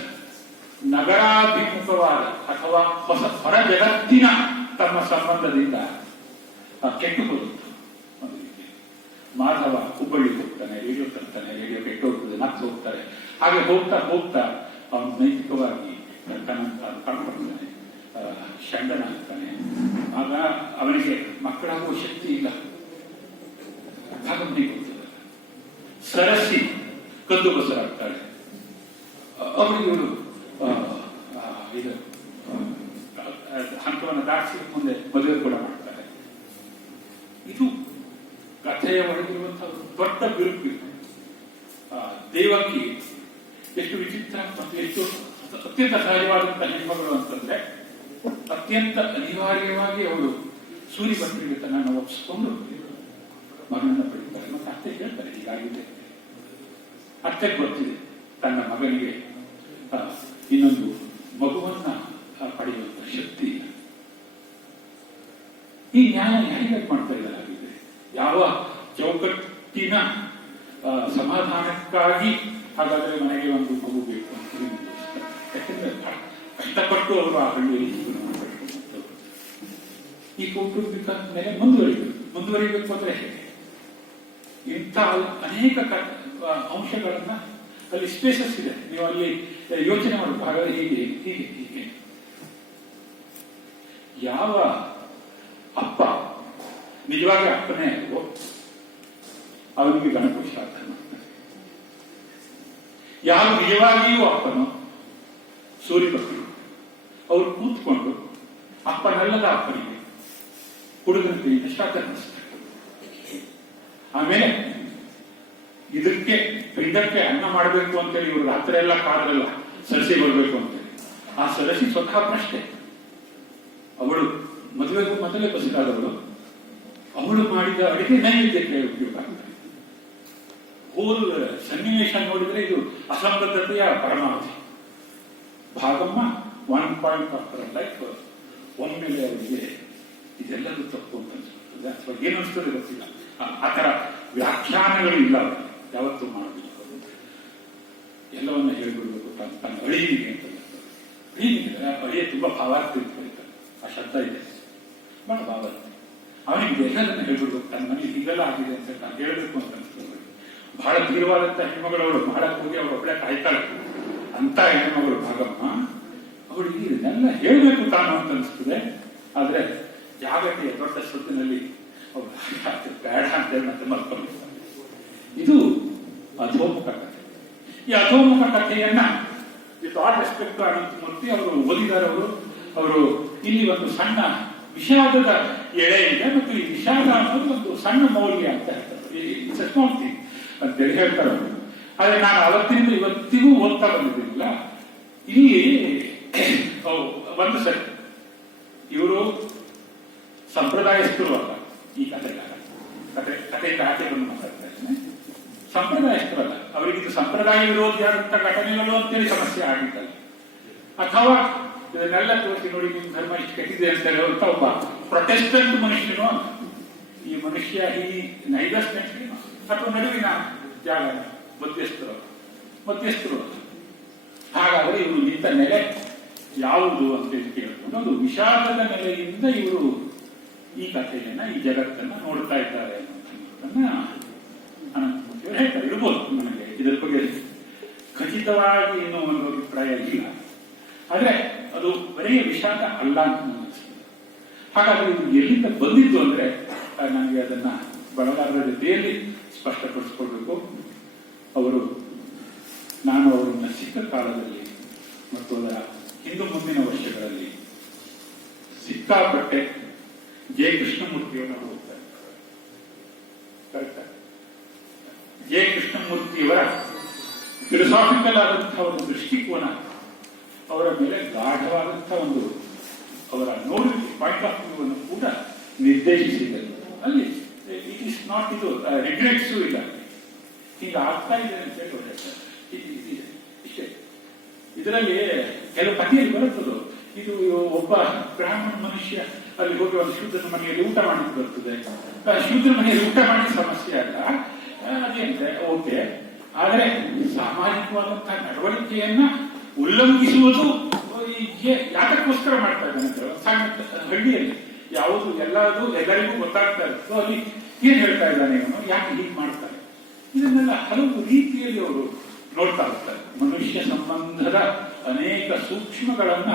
ನಗರಾಭಿಮುಖವಾದ ಅಥವಾ ಹೊಸ ಹೊರ ಜಗತ್ತಿನ ತಮ್ಮ ಸಂಬಂಧದಿಂದ ಆ, ಕೆಟ್ಟು ಹೋಗುತ್ತೆ ಒಂದು ರೀತಿ. ಮಾಧವ ಹುಬ್ಬಳ್ಳಿ ಹೋಗ್ತಾನೆ ರೇಡಿಯೋ ತರ್ತಾನೆ ರೇಡಿಯೋ ಕೆಟ್ಟು ಹೋಗ್ತದೆ ಮತ್ತೆ ಹೋಗ್ತಾರೆ ಹಾಗೆ ಹೋಗ್ತಾ ಹೋಗ್ತಾ ಅವನು ನೈತಿಕವಾಗಿ ತನ್ನ ತಾನು ಕಳ್ಕೊಳ್ತಾನೆ ಆ, ಷಂಡನಾಗ್ತಾನೆ ಆಗ ಅವನಿಗೆ ಮಕ್ಕಳಾಗುವ ಶಕ್ತಿ ಇಲ್ಲ. ಭಾಗವನಿಗೆ ಗೊತ್ತಿಲ್ಲ. ಸರಸಿ ಕಂದು ಬಸರಾಗ್ತಾಳೆ ಅವರಿಗೆ ಆ, ಇದು ಹಂತವನ್ನು ದಾಟಿಸಿ ಮುಂದೆ ಮದುವೆ ಕೂಡ ಮಾಡ್ತಾರೆ ಇದು ಕಥೆಯ ಒಳಗಿರುವಂತಹ ದೊಡ್ಡ ಬಿರುಕು ದೇವಕಿ ಎಷ್ಟು ವಿಚಿತ್ರ ಮತ್ತು ಎಷ್ಟು ಅತ್ಯಂತ ಸಹಜವಾದಂತಹ ಹೆಣ್ಮಗಳು ಅಂತಂದ್ರೆ ಅತ್ಯಂತ ಅನಿವಾರ್ಯವಾಗಿ ಅವಳು ಸೂರ್ಯ ಭಟ್ರಿಗೆ ತನ್ನನ್ನು ಒಪ್ಪಿಸಿಕೊಂಡು ಮಗನನ್ನ ಪಡೀತಾರೆ. ಮತ್ತೆ ಅತ್ತೆ ಹೇಳ್ತಾರೆ, ಹೀಗಾಗಿದೆ. ಅತ್ತೆ ಗೊತ್ತಿದೆ ತನ್ನ ಮಗನಿಗೆ ಇನ್ನೊಂದು ಮಗುವನ್ನ ಪಡೆಯುವಂತ ಶಕ್ತಿ. ಈ ನ್ಯಾಯ ಹೇಗೆ ಮಾಡ್ತಾ ಇದ್ದಾರೆ ಯಾವ ಚೌಕಟ್ಟಿನ ಸಮಾಧಾನಕ್ಕಾಗಿ ಹಾಗಾದ್ರೆ ಮನೆಗೆ ಒಂದು ಮಗು ಬೇಕು ಅಂತ ಯಾಕೆಂದ್ರೆ ಕಷ್ಟಪಟ್ಟು ಅವರು ಆ ಹಳ್ಳಿಯಲ್ಲಿ ಈ ಮೇಲೆ ಮುಂದುವರಿಬೇಕು. ಮುಂದುವರಿಬೇಕು ಅಂದ್ರೆ ಇಂಥ ಅನೇಕ ಅಂಶಗಳನ್ನ ಅಲ್ಲಿ ಸ್ಪೇಸಸ್ ಇದೆ. ನೀವು ಅಲ್ಲಿ ಯೋಚನೆ ಮಾಡಬೇಕು ಹಾಗಾದ್ರೆ ಹೀಗೆ ಹೀಗೆ ಹೀಗೆ. ಯಾವ ಅಪ್ಪ, ನಿಜವಾಗಿ ಅಪ್ಪನೇ ಅಲ್ವೋ ಅವನಿಗೆ ಶ್ರಾದ್ದ ಯಾರು ನಿಜವಾಗಿಯೂ ಅಪ್ಪನು ಸೂರ್ಯ ಅವರು ಕೂತ್ಕೊಂಡು ಅಪ್ಪನಲ್ಲದ ಅಪ್ಪನಿಗೆ ಹುಡುಗನ ಶ್ರಾದ್ದ ಆಮೇಲೆ ಇದಕ್ಕೆ ಪಿಂಡಕ್ಕೆ ಅನ್ನ ಮಾಡಬೇಕು ಅಂತೇಳಿ ಇವರು ರಾತ್ರಿ ಎಲ್ಲ ಕಾದ್ರಲ್ಲ ಸರಸಿ ಬರಬೇಕು ಅಂತ ಆ ಸರಸಿ ಸ್ವತಃ ಪ್ರಶ್ನೆ. ಅವಳು ಮದುವೆಗೂ ಮೊದಲೇ ಬಸಿದಾದವಳು ಅವಳು ಮಾಡಿದ ಅಡಿಗೆ ನೈವೇದ್ಯಕ್ಕೆ ಉಪಯೋಗ ಹೋಲ್ ಸನ್ನಿವೇಶ ನೋಡಿದ್ರೆ ಇದು ಅಸಂಬದ್ಧತೆಯ ಪರಮಾವಧಿ. Bhagamma one point of life ಒಮ್ಮೆಲೆ ಅವರಿಗೆ ಇದೆಲ್ಲದೂ ತಪ್ಪು ಅಂತ ಅನ್ಸುತ್ತದೆ ಅಥವಾ ಏನು ಅನಿಸ್ತದೆ ಗೊತ್ತಿಲ್ಲ. ಆ- ಥರ ವ್ಯಾಖ್ಯಾನಗಳು ಇಲ್ಲ. ಯಾವತ್ತೂ ಮಾಡಬೇಕು ಎಲ್ಲವನ್ನ ಹೇಳ್ಬಿಡ್ಬೇಕು ತನ್ನ ಅಳಿವಿಗೆ ಅಂತ. ಅಳಿವಿಗೆ ಅಳಿಯ ತುಂಬಾ ಭಾವಾರ್ಥ ಇರ್ತಾರೆ ಆ ಶಬ್ದ ಇದೆ. ಬಹಳ ಭಾವಾರ್ಥ. ಅವನಿಗೆ ಎಲ್ಲದನ್ನ ಹೇಳ್ಬಿಡ್ಬೇಕು. ತನ್ನ ಮನೆಗೆ ಹೀಗೆಲ್ಲ ಆಗಿದೆ ಅಂತ ನಾನು ಹೇಳ್ಬೇಕು ಅಂತ ಅನ್ಸ್ತದೆ ಬಹಳ ಧೀರವಾದಂತ ಹೆಣ್ಮಗಳು ಅವಳು ಮಾಡಕ್ ಹೋಗಿ ಅವಳು ಒಬ್ಬಳೆ ಕಾಯ್ತಾಳೆ ಅಂತ ಹೆಣ್ಮಗಳು ಭಾಗಮ್ಮ, ಅವಳಿಗೆ ಇದನ್ನೆಲ್ಲ ಹೇಳ್ಬೇಕು ತಾನು ಅಂತ ಅನಿಸ್ತದೆ. ಆದ್ರೆ ಜಾಗತಿಯ ದೊಡ್ಡ ಸುತ್ತಿನಲ್ಲಿ ಬೇಡ ಅಂತ ಹೇಳಿ ಮತ್ತೆ ಇದು ಅಧೋಮುಖ ಕಥೆ ಈ ಅಧೋಮುಖ ಕಥೆಯನ್ನ ವಿತ್ ಆಲ್ ರೆಸ್ಪೆಕ್ಟ್ ಅನಂತಮೂರ್ತಿ ಅವರು ಓದಿದ್ದಾರೆ ಅವರು. ಅವರು ಇಲ್ಲಿ ಒಂದು ಸಣ್ಣ ವಿಷಾದದ ಎಳೆ ಇದೆ ಮತ್ತು ಈ ವಿಷಾದ ಅನ್ನೋದು ಒಂದು ಸಣ್ಣ ಮೌಲ್ಯ ಅಂತ ಹೇಳ್ತಾರೆ. ಥಿಂಗ್ ಅಂತೇಳಿ ಹೇಳ್ತಾರೆ ಅವರು. ಆದ್ರೆ ನಾನು ಅವತ್ತಿನಿಂದ ಇವತ್ತಿಗೂ ಓದ್ತಾ ಬಂದಿದ್ದೀನಲ್ಲ. ಇಲ್ಲಿ ಒಂದು ಸರಿ. ಇವರು ಸಂಪ್ರದಾಯಸ್ಥರು ಅಲ್ಲ. ಈ ಕಥೆಗಾರ ಕಥೆ. ಆಚೆ ಬಂದು ಮಾತಾಡ್ತಾ ಇದ್ದೇನೆ ಸಂಪ್ರದಾಯಸ್ಥರಲ್ಲ ಅವರಿಗೆ ಇದು ಸಂಪ್ರದಾಯ ವಿರೋಧಿಯಾದಂತ ಘಟನೆಗಳು ಅಂತೇಳಿ ಸಮಸ್ಯೆ ಆಗಿದ್ದಲ್ಲ ಅಥವಾ ಇದನ್ನೆಲ್ಲ ತೋರಿಸಿ ನೋಡಿ ನಿಮ್ಮ ಧರ್ಮ ಇಷ್ಟು ಕೆಟ್ಟಿದೆ ಅಂತ ಹೇಳುವಂತ ಒಬ್ಬ ಪ್ರೊಟೆಸ್ಟೆಂಟ್ ಮನುಷ್ಯನು ಈ ಮನುಷ್ಯ ಈ ನೈದರ್ಸ್ನೆಂಟ್ ಅಥವಾ ನಡುವಿನ ಜಾಗ ಮಧ್ಯಸ್ಥರು ಮಧ್ಯಸ್ಥರು. ಹಾಗಾದ್ರೆ ಇವರು ನಿಂತ ನೆಲೆ ಯಾವುದು ಅಂತ ಕೇಳ್ಕೊಂಡು, ಒಂದು ವಿಷಾದದ ನೆಲೆಯಿಂದ ಇವರು ಈ ಕಥೆಯನ್ನ ಈ ಜಗತ್ತನ್ನ ನೋಡ್ತಾ ಇದ್ದಾರೆ ಅನ್ನೋದನ್ನ ಹೇಳ್ತಾರೆ. ಇರ್ಬೋದು ನನಗೆ ಇದರ ಬಗ್ಗೆ ಖಚಿತವಾಗಿ ಏನೋ ಒಂದು ಅಭಿಪ್ರಾಯ ಇಲ್ಲ. ಆದ್ರೆ ಅದು ಬರೀ ವಿಷಾದ ಅಲ್ಲ ಅಂತ ಹಾಗಾದ್ರೆ ಇದು ಎಲ್ಲಿಂದ ಬಂದಿದ್ದು ಅಂದ್ರೆ ನನಗೆ ಅದನ್ನ ಬಳಗಾರರ ಜೊತೆಯಲ್ಲಿ ಸ್ಪಷ್ಟಪಡಿಸ್ಕೊಳ್ಬೇಕು. ಅವರು, ನಾನು ಅವರನ್ನ ಸಿಕ್ಕ ಕಾಲದಲ್ಲಿ ಮತ್ತು ಅದರ ಹಿಂದೂ ಮುಂದಿನ ವರ್ಷಗಳಲ್ಲಿ ಸಿಕ್ಕಾಪಟ್ಟೆ ಜೆ ಕೃಷ್ಣಮೂರ್ತಿಯವರನ್ನು ಇದ್ದಾರೆ ಕರೆಕ್ಟಾ ಜೆ ಕೃಷ್ಣಮೂರ್ತಿಯವರ ಫಿಲಸಾಫಿಕಲ್ ಆದಂತಹ ಒಂದು ದೃಷ್ಟಿಕೋನ ಅವರ ಮೇಲೆ ಗಾಢವಾದಂತಹ ಒಂದು ಅವರ ನೋಡಿ ಪಾಯಿಂಟ್ ಆಫ್ ವ್ಯೂ ಅನ್ನು ಕೂಡ ನಿರ್ದೇಶಿಸಿದೆ ಅಲ್ಲಿ ಇಟ್ ಇಸ್ ನಾಟ್ ಇದು ರಿಗ್ರೆಟ್ಸ್ ಇಲ್ಲ ಹೀಗೆ ಆಗ್ತಾ ಇದೆ ಅಂತ ಹೇಳಿ ಇಷ್ಟೇ ಇದರಲ್ಲಿ ಕೆಲವು ಕಥೆಯಲ್ಲಿ ಬರುತ್ತದು ಇದು ಒಬ್ಬ ಬ್ರಾಹ್ಮಣ ಮನುಷ್ಯ ಅಲ್ಲಿ ಹೋಗಿ ಒಂದು ಶೂದ್ರನ ಮನೆಯಲ್ಲಿ ಊಟ ಮಾಡಲಿಕ್ಕೆ ಬರ್ತದೆ. ಶೂದ್ರ ಮನೆಯಲ್ಲಿ ಊಟ ಮಾಡಿ ಸಮಸ್ಯೆ ಅಲ್ಲ. ಅದೇನಿದೆ? ಓಕೆ. ಆದರೆ ಸಾಮಾಜಿಕವಾದಂತಹ ನಡವಳಿಕೆಯನ್ನ ಉಲ್ಲಂಘಿಸುವುದು ಯಾತಕ್ಕೋಸ್ಕರ ಮಾಡ್ತಾ ಇದ್ದಾನೆ ಸಣ್ಣ ಹಳ್ಳಿಯಲ್ಲಿ. ಯಾವುದು ಎಲ್ಲದು ಎಲ್ಲರಿಗೂ ಗೊತ್ತಾಗ್ತಾ ಇರುತ್ತೋ. ಅಲ್ಲಿ ಏನ್ ಹೇಳ್ತಾ ಇದ್ದಾನೆ ಇವನು? ಯಾಕೆ ಹೀಗೆ ಮಾಡ್ತಾರೆ ಇದನ್ನೆಲ್ಲ ಹಲವು ರೀತಿಯಲ್ಲಿ ಅವರು ನೋಡ್ತಾ ಇರ್ತಾರೆ. ಮನುಷ್ಯ ಸಂಬಂಧದ ಅನೇಕ ಸೂಕ್ಷ್ಮಗಳನ್ನ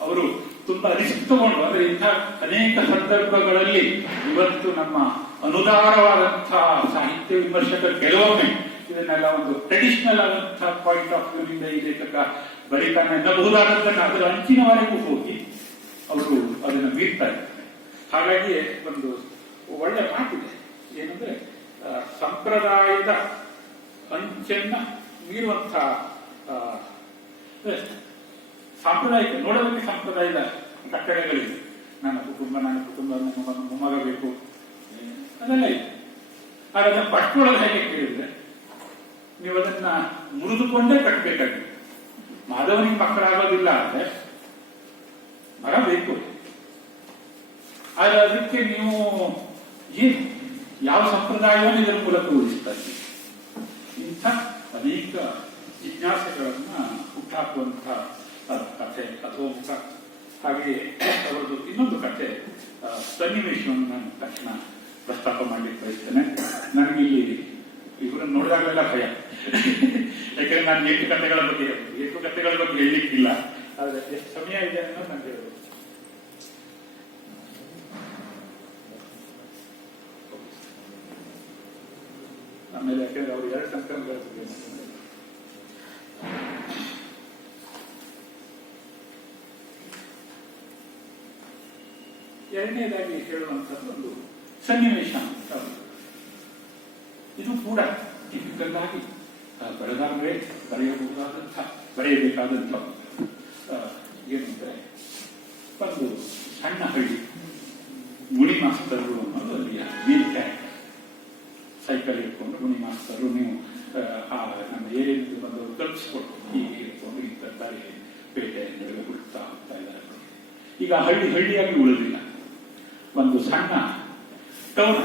ಅವರು ತುಂಬಾ ರಿಸ್ಕ್ ತಗೊಂಡು ಅಂದ್ರೆ ಇಂಥ ಅನೇಕ ಸಂದರ್ಭಗಳಲ್ಲಿ ಇವತ್ತು ನಮ್ಮ ಅನುದಾರವಾದಂತಹ ಸಾಹಿತ್ಯ ವಿಮರ್ಶಕರು ಕೆಲವೊಮ್ಮೆ ಇದನ್ನೆಲ್ಲ ಒಂದು ಟ್ರೆಡಿಷನಲ್ ಆದಂತಹ ಪಾಯಿಂಟ್ ಆಫ್ ವ್ಯೂನಿಂದ ಈ ಲೇಖಕ ಬರೀತಾನೆ ಎನ್ನಬಹುದಾದಂತಹ ಅದರ ಅಂಚಿನವರೆಗೂ ಹೋಗಿ ಅವರು ಅದನ್ನು ಮೀರ್ತಾರೆ ಹಾಗಾಗಿ ಒಂದು ಒಳ್ಳೆ ಮಾತಿದೆ. ಏನಂದ್ರೆ ಸಂಪ್ರದಾಯದ ಅಂಚನ್ನ ಮೀರುವಂತಹ ಸಾಂಪ್ರದಾಯಿಕ, ನೋಡೋದಕ್ಕೆ ಸಂಪ್ರದಾಯದ ಕಟ್ಟಳೆಗಳಿವೆ ನನ್ನ ಕುಟುಂಬ ನನ್ನ ಕುಟುಂಬ, ನನ್ನ ಮೊಮ್ಮ- ಮೊಮ್ಮಗ ಬೇಕು. ಅದೆಲ್ಲ ಇದೆ. ಆದ್ರೆ ಅದನ್ನ ಪಟ್ಕೊಳ್ಳೋದು ಹೇಗೆ ಕೇಳಿದ್ರೆ ನೀವು ಅದನ್ನ ಮುರಿದುಕೊಂಡೇ ಕಟ್ಟಬೇಕಾಗಿ ಮಾಧವನಿಗೆ ಮಕ್ಕಳಾಗೋದಿಲ್ಲ ಅಂದ್ರೆ ಮರ ಬೇಕು. ಆದ್ರೆ ಅದಕ್ಕೆ ನೀವು ಏನು? ಯಾವ ಸಂಪ್ರದಾಯವನ್ನು ಇದರ ಮೂಲಕ ಉಳಿಸ್ತಾ ಇಂಥ ಅನೇಕ ಜಿಜ್ಞಾಸೆಗಳನ್ನ ಹುಟ್ಟಾಕುವಂತಹ ಕಥೆ ಕಥೋಮುಖ ಹಾಗೆಯೇ ಅವರದ್ದು ಇನ್ನೊಂದು ಕಥೆ. ಸನ್ನಿವೇಶವನ್ನು ನಾನು ತಕ್ಷಣ ಪ್ರಸ್ತಾಪ ಮಾಡಲಿಕ್ಕೆ ಬಯಸ್ತೇನೆ. ನನಗೆ ಇಲ್ಲಿ ಇವರನ್ನು ನೋಡಿದಾಗಲೆಲ್ಲ ಭಯ. ಯಾಕಂದ್ರೆ ನಾನು ಎಂಟು ಕಥೆಗಳ ಬಗ್ಗೆ, ಎಂಟು ಕಥೆಗಳ ಬಗ್ಗೆ ಹೇಳಲಿಕ್ಕಿಲ್ಲ. ಆದ್ರೆ ಎಷ್ಟು ಸಮಯ ಇದೆ ಅನ್ನೋದು ನನಗೆ. ಆಮೇಲೆ ಯಾಕಂದ್ರೆ ಅವರು ಎರಡು ಸಂಕ್ರಮಗಳ ಬಗ್ಗೆ ಎರಡನೇದಾಗಿ ಹೇಳುವಂಥದ್ದು ಒಂದು ಸನ್ನಿವೇಶ ಅಂತ. ಇದು ಕೂಡ ಟಿಪಿಕಲ್ ಆಗಿ ಬೆಳಗಾವಿಗೆ ಬರೆಯಬಹುದಾದಂಥ ಬರೆಯಬೇಕಾದಂಥ ಆ, ಏನು ಅಂದ್ರೆ ಒಂದು ಸಣ್ಣ ಹಳ್ಳಿ ಮುನಿ ಮಾಸ್ತರು ಅನ್ನೋದು ಅಲ್ಲಿಯ ಮೇನ್ ಕ್ಯಾರೆಕ್ಟರ್ ಸೈಕಲ್ ಇಟ್ಕೊಂಡು ಮುನಿ ಮಾಸ್ತರು ನೀವು ಆ, ನಮ್ಮ ಏರಿಯಾದಲ್ಲಿ ಬಂದವರು ಕಲ್ಪಿಸ್ಕೊಟ್ಟು ಹೀಗೆ ಇಟ್ಕೊಂಡು ಇಂಥ ಬೇಟೆ ನಡುವೆ ಹುಡುಕ್ತಾ ಹೋಗ್ತಾ ಇದ್ದಾರೆ ಈಗ ಹಳ್ಳಿ ಹಳ್ಳಿಯಾಗಿ ಉಳಿದಿಲ್ಲ ಒಂದು ಸಣ್ಣ ಟೌನ್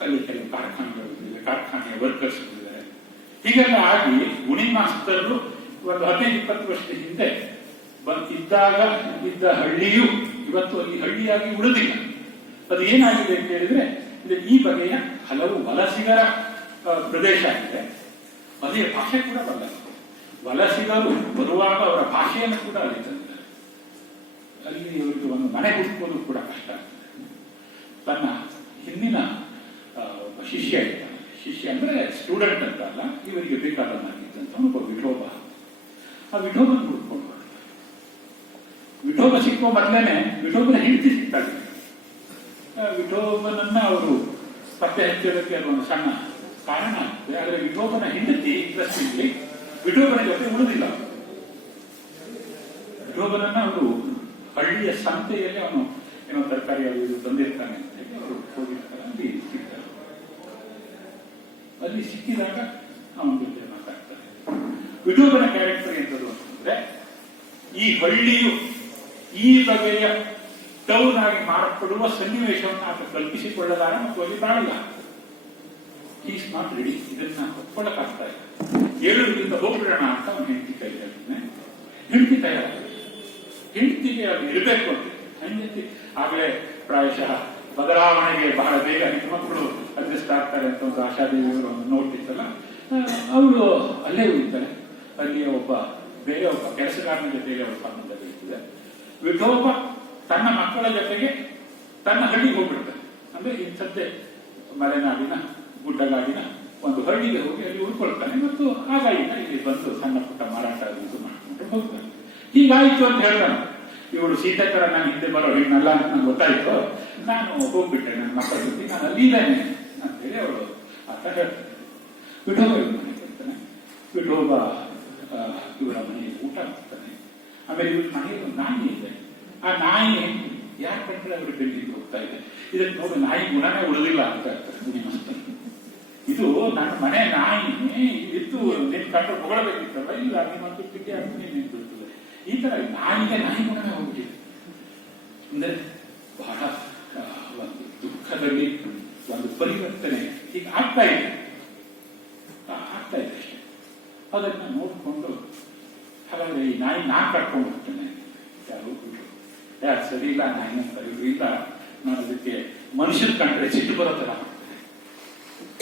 ಅಲ್ಲಿ ಕೆಲವು ಕಾರ್ಖಾನೆಗಳಿದೆ ಕಾರ್ಖಾನೆಯ ವರ್ಕರ್ಸ್ ಇದ್ದಾರೆ ಹೀಗೆಲ್ಲ ಆಗಿ ಗುಣಿ ಮಾಸ್ತರು ಒಂದು ಹದಿನೈದು ಇಪ್ಪತ್ತು ವರ್ಷದ ಹಿಂದೆ ಇದ್ದಾಗ ಇದ್ದ ಹಳ್ಳಿಯು ಇವತ್ತು ಅಲ್ಲಿ ಹಳ್ಳಿಯಾಗಿ ಉಳಿದಿಲ್ಲ ಅದು ಏನಾಗಿದೆ ಅಂತ ಹೇಳಿದ್ರೆ ಇದು ಈ ಬಗೆಯ ಹಲವು ವಲಸಿಗರ ಪ್ರದೇಶ ಆಗಿದೆ ಅದೇ ಭಾಷೆ ಕೂಡ ಬಲ್ಲ ವಲಸಿಗರು ಬರುವಾಗ ಅವರ ಭಾಷೆಯನ್ನು ಕೂಡ ಅಲ್ಲಿ ತಂದಿದ್ದಾರೆ ಅಲ್ಲಿ ಇವರಿಗೆ ಒಂದು ಮನೆ ಹುಡುಕೋದು ಕೂಡ ಕಷ್ಟ. ತನ್ನ ಹಿಂದಿನ ಶಿಷ್ಯ ಇದ್ದಾನೆ. ಶಿಷ್ಯ ಅಂದ್ರೆ ಸ್ಟೂಡೆಂಟ್ ಅಂತ ಅಲ್ಲ ಇವರಿಗೆ ಬೇಕಾದಂತ ಒಬ್ಬ ವಿಠೋಬ. ಆ ವಿಠೋಬನ ಹುಡ್ಕೊಂಡು. ವಿಠೋಬ ಸಿಕ್ಕೋ ಮೊದಲೇನೆ ವಿಠೋಬನ ಹೆಂಡತಿ ಸಿಗ್ತಾಳೆ. ಆ, ವಿಠೋಬನನ್ನ ಅವರು ಪತ್ತೆ ಹಚ್ಚೋದಕ್ಕೆ ಅದೊಂದು ಸಣ್ಣ ಕಾರಣ ಆಗುತ್ತೆ ಆದರೆ ವಿಠೋಬನ ಹೆಂಡತಿ ಇಂಟ್ರೆಸ್ಟಿಂಗ್ಲಿ ವಿಠೋಬನ ಜೊತೆ ಉಳಿದಿಲ್ಲ. ವಿಠೋಬನನ್ನ ಅವರು ಹಳ್ಳಿಯ ಸಂತೆಯಲ್ಲಿ ಅವನು ಏನೋ ತರಕಾರಿ ಅದು ತಂದಿರ್ತಾನೆ ಅಂತ ಹೇಳಿ ಅವರು ಹೋಗಿರ್ತಾರೆ, ಅಲ್ಲಿ ಸಿಗ್ತಾರೆ. ಅಲ್ಲಿ ಸಿಕ್ಕಿದಾಗ ಅವನ ಜೊತೆ ಮಾತಾಡ್ತಾನೆ ವಿಠೋಬನ ಕ್ಯಾರೆಕ್ಟರ್ ಎಂತದ್ದು ಅಂತಂದ್ರೆ, ಈ ಹಳ್ಳಿಯು ಈ ಬಗೆಯ ಟೌನ್ ಆಗಿ ಮಾರ್ಪಡುವ ಸನ್ನಿವೇಶವನ್ನು ಆತ ಕಲ್ಪಿಸಿಕೊಳ್ಳಲಾರ ಮತ್ತು ಅಲ್ಲಿ ಬಾಳಲ್ಲ. ಈಸ್ ನಾಟ್ ರೆಡಿ ಇದನ್ನ ಒಪ್ಕೊಳ್ಳಕ್ಕಾಗ್ತಾ ಇಲ್ಲ. ಹೇಳುವುದರಿಂದ ಹೋಗ್ಬಿಡೋಣ ಅಂತ ಅವನು ಹೆಂಡತಿ ಕೈ ಹೇಳ್ತಾನೆ. ಹೆಂಡತಿ ತಯಾರ ಹೆಂಡತಿಗೆ ಅದು ಇರಬೇಕು. ಅಂತ ಹೆಂಡತಿ ಆಗಲೇ ಪ್ರಾಯಶಃ ಬದಲಾವಣೆಗೆ ಬಹಳ ಬೇಗ ಹೆಣ್ಮಕ್ಳು ಅಡ್ಜಸ್ಟ್ ಆಗ್ತಾರೆ ಅಂತ ಒಂದು ಆಶಾದೇವಿಯವರು ಒಂದು ನೋಟ್ ಅವರು ಅಲ್ಲೇ ಉಳಿತಾರೆ. ಅಲ್ಲಿ ಒಬ್ಬ ಬೇರೆ ಒಬ್ಬ ಕೆಲಸಗಾರನ ಜೊತೆಗೆ ಅವರ ಸಂಬಂಧ ಬೆಳೀತದೆ ವಿಠೋಪ ತನ್ನ ಮಕ್ಕಳ ಜೊತೆಗೆ ತನ್ನ ಹಳ್ಳಿಗೆ ಹೋಗ್ಬಿಡ್ತಾರೆ ಅಂದ್ರೆ ಇಂಥದ್ದೇ ಮಲೆನಾಡಿನ, ಗುಡ್ಡಗಾಡಿನ ಒಂದು ಹಳ್ಳಿಗೆ ಹೋಗಿ ಅಲ್ಲಿ ಉಳ್ಕೊಳ್ತಾನೆ. ಮತ್ತು ಆಗ ಇಲ್ಲಿ ಬಂದು ಸಣ್ಣ ಪುಟ್ಟ ಮಾರಾಟ ಇದು ಮಾಡ್ಕೊಂಡು ಹೋಗ್ತಾನೆ. ಹೀಗಾಯ್ತು ಅಂತ ಹೇಳ್ತಾನೆ. ಇವಳು ಸೀತಾಕರ ನಾನು ಹಿಂದೆ ಬರೋ ಹೆಣ್ಣಲ್ಲ ಅಂತ ನಂಗೆ ಗೊತ್ತಾಯ್ತು. ನಾನು ಹೋಗ್ಬಿಟ್ಟೆ ನನ್ನ ಮಕ್ಕಳ ಜೊತೆ. ನಾನು ಅಲ್ಲಿ ಇದ್ದೇನೆ ಅಂತ ಹೇಳಿ ಅವಳು ಅರ್ಥ ವಿಠೋಬ ಇವ್ರ ಮನೆಗೆ ಬರ್ತಾನೆ ವಿಠೋಬ ಇವರ ಮನೆಯಲ್ಲಿ ಊಟ ಮಾಡ್ತಾನೆ. ಆಮೇಲೆ ಇವ್ರ ಮನೆಯಲ್ಲಿ ನಾಯಿ ಇದೆ. ಆ ನಾಯಿ ಯಾರ ಕಂಡ್ರೆ ಅವರು ಬೆಳ್ಳಿಗೆ ಹೋಗ್ತಾ ಇದೆ. ಇದಕ್ಕೆ ನೋಡಿ, ನಾಯಿ ಗುಣನೇ ಉಳಿದಿಲ್ಲ ಅಂತ ಹೇಳ್ತಾರೆ. ಇದು ನನ್ನ ಮನೆ ನಾಯಿ. ಇದ್ದು ನಿನ್ ಕಟ್ಟ ಹೊಗಳಬೇಕಿತ್ತಲ್ಲ ಇಲ್ಲ ನಿಮ್ಮಂತೂ ಅಂತ ನೀನು ನಿಂತಿರ್ತದೆ ಈ ತರ ನಾಯಿಗೆ ನಾಯಿ ಗುಣ ಹೋಗ್ಬಿಟ್ಟಿದೆ. ಅಂದ್ರೆ ಬಹಳ ಒಂದು ದುಃಖದಲ್ಲಿ, ಒಂದು ಪರಿವರ್ತನೆ ಈಗ ಆಗ್ತಾ ಇದೆ. ಆಗ್ತಾ ಇದೆ ಅಷ್ಟೇ. ಅದನ್ನ ನೋಡಿಕೊಂಡು, ಹಾಗಾದ್ರೆ ಈ ನಾಯಿ ನಾ ಕಟ್ಕೊಂಡು ಹೋಗ್ತೇನೆ. ಯಾರು. ಯಾರು ಸರಿ ಇಲ್ಲ ನಾಯಿನ ಸರಿ ಇಲ್ಲ ನಾನು ಅದಕ್ಕೆ ಮನುಷ್ಯನ ಕಂಡ್ರೆ ಸಿಟ್ಟು ಬರೋ ಮಾಡ್ತೇನೆ